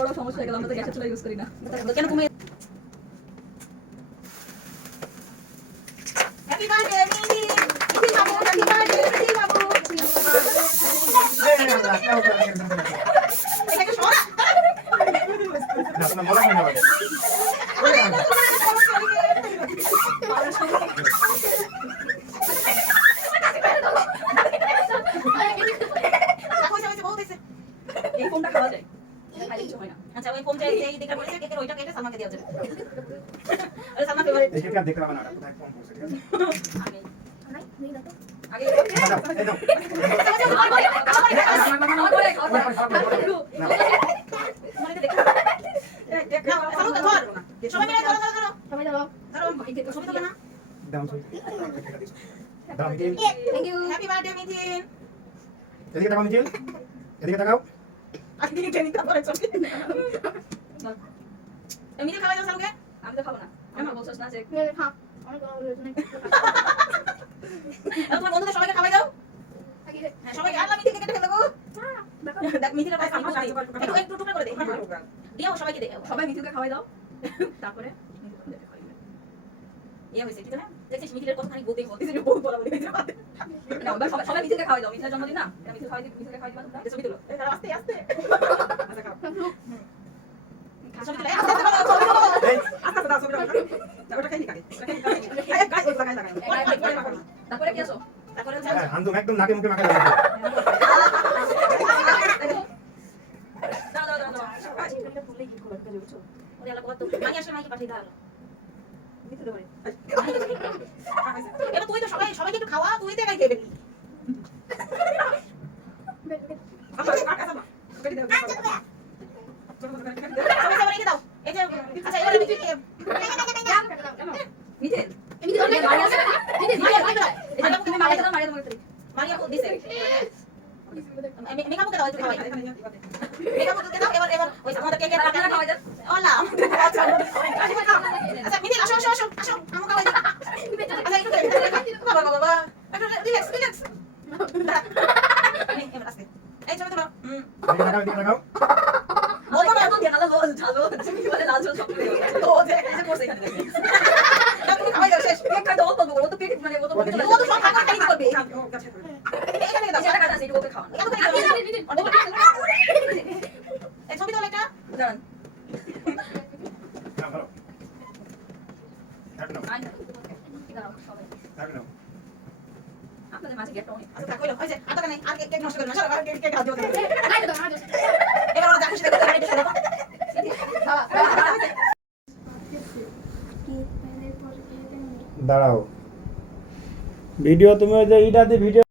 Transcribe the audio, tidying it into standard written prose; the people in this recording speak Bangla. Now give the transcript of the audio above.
বড় সমস্যা হয়ে গেল, আমরা তো গ্যাসের চুলা ইউজ করি না। কেন তুমি হ্যাপি বার্থডে মিনি মিঠি বাবু, হ্যাপি বার্থডে মিঠি বাবু। এটাকে সরা না না বলা হয় না বলে এই ফোনটা খাওয়া যায়, খাইলে কিছু হয় না। আচ্ছা ওই ফোনটা এই দেখা পড়েছে কেকের ওইটা কেটে সালমাকে দেওয়া যাবে। আরে সালমা ফেভারিট এই কেকটা দেখতে পাবে না কোথায় ফোন করছে ঠিক আছে আগে নাই নেই দাও আগে দাও এই দাও মানে দেখা দেখা সালমা ধর সবাই মিলে ধরো ধরো ধরো সবাই দাও। ধরো এই দেখো সবাই তো না। দাও কেকটা দিস দাও Mitil thank you happy birthday Mithi. এদিকে তাকাও মিটিল এদিকে তাকাও আজকে ট্রেনিং করে চলে মিঠি খাওয়া যাও সালকে। আমি তো খাবো না, আমার বলছস না যে হ্যাঁ অনেক ভালো হয়েছে না তোমার বন্ধুদের সবাইকে খাওয়াই দাও। হ্যাঁ সবাইকে আর মিঠি কেটে ফেলবো। দেখ মিঠির পাশে আমি একটু একটু টুকরা করে দে দিও সবাইকে দে সবাই মিঠুকে খাওয়াই দাও, তারপরে মিঠুকে খাওয়াইবে। ইয়া হইছে ঠিক না দেখছিস মিঠির কতখানি বলতে বলতেছে যে বল বলা বলে দিতে পারে না, সবাই মিঠুকে খাওয়াই দাও। মিঠুর জন্মদিন না, এটা মিঠু খাওয়াই দিই, মিঠুকে খাওয়াই দিবা তোমরা। ছবি তুলো আস্তে আস্তে আচ্ছা খাও ছবি তুলো এই আস্তে দাও ছবি দাও ওটা খাই নি কাকে এই গাইস ওটা লাগাই লাগাই তারপরে কি আসো? তারপরে হ্যাঁ হান্দুম একদম নাকে মুখে মাখা দাও দাও দাও দাও দাও। এটা ফুললে কি করে করে বুঝছো ওরে আলা কত মাই আসলে মাইকে পাঠিয়ে দাও দিতে দেব এবার তুই তো সবাইকে একটু খাওয়া তুই তো একাই খেয়ে ফেলবি আচ্ছা আচ্ছা কেটে দাও সবাই রেখে দাও এই যে আচ্ছা এবারে মিঠি মিঠে মিঠে অনেক মারিয়া আছে, মিঠে মারিয়া এটা তুমি মারিয়া দাও, মারিয়া তোমাকে মারিয়া দিছে মেকআপ করে দাও একটু খাওয়াই মেকআপ করে দাও এবার ওই আমাদের কেকের আপনারা খাওয়াই দেন। ওলা আচ্ছা আচ্ছা মিঠি আসো আসো আসো আসো আমু খাওয়াই দাও আচ্ছা একটু বাবা বাবা একটু রিল্যাক্স রিল্যাক্স এবার আস্তে এই চলো তো এদিকে তাকাও বলো না, এখন দেখালা বল ঝালো তুমি কি বলে লাল ঝোল সব করে তো যে এই যে করছে এখানে দেখে না তুমি খাওয়াই দাও শেষ কেক কাটো তো বলো তো কেক মানে ও তো বলতে ও তো সব খাওয়া খাই করবে এখানে দাও সেটা কাটা সেটা ওকে খাওয়ানো এই ছবি তোলা এটা জানেন না ভালো থাক নাও আই না দাঁড়াও সবাই থাক নাও আপনাদের মাঝে গেটটা অনেক আচ্ছা কইলো ওই যে আটা নেই আর কেক নষ্ট করে না চলো আর কেক খাও দিও আই দাও আই দাও এবার আমরা যাচ্ছি দেখো এটা দেখো দাঁড়াও ভিডিও তুমি ওই যে ইটা দিয়ে ভিডিও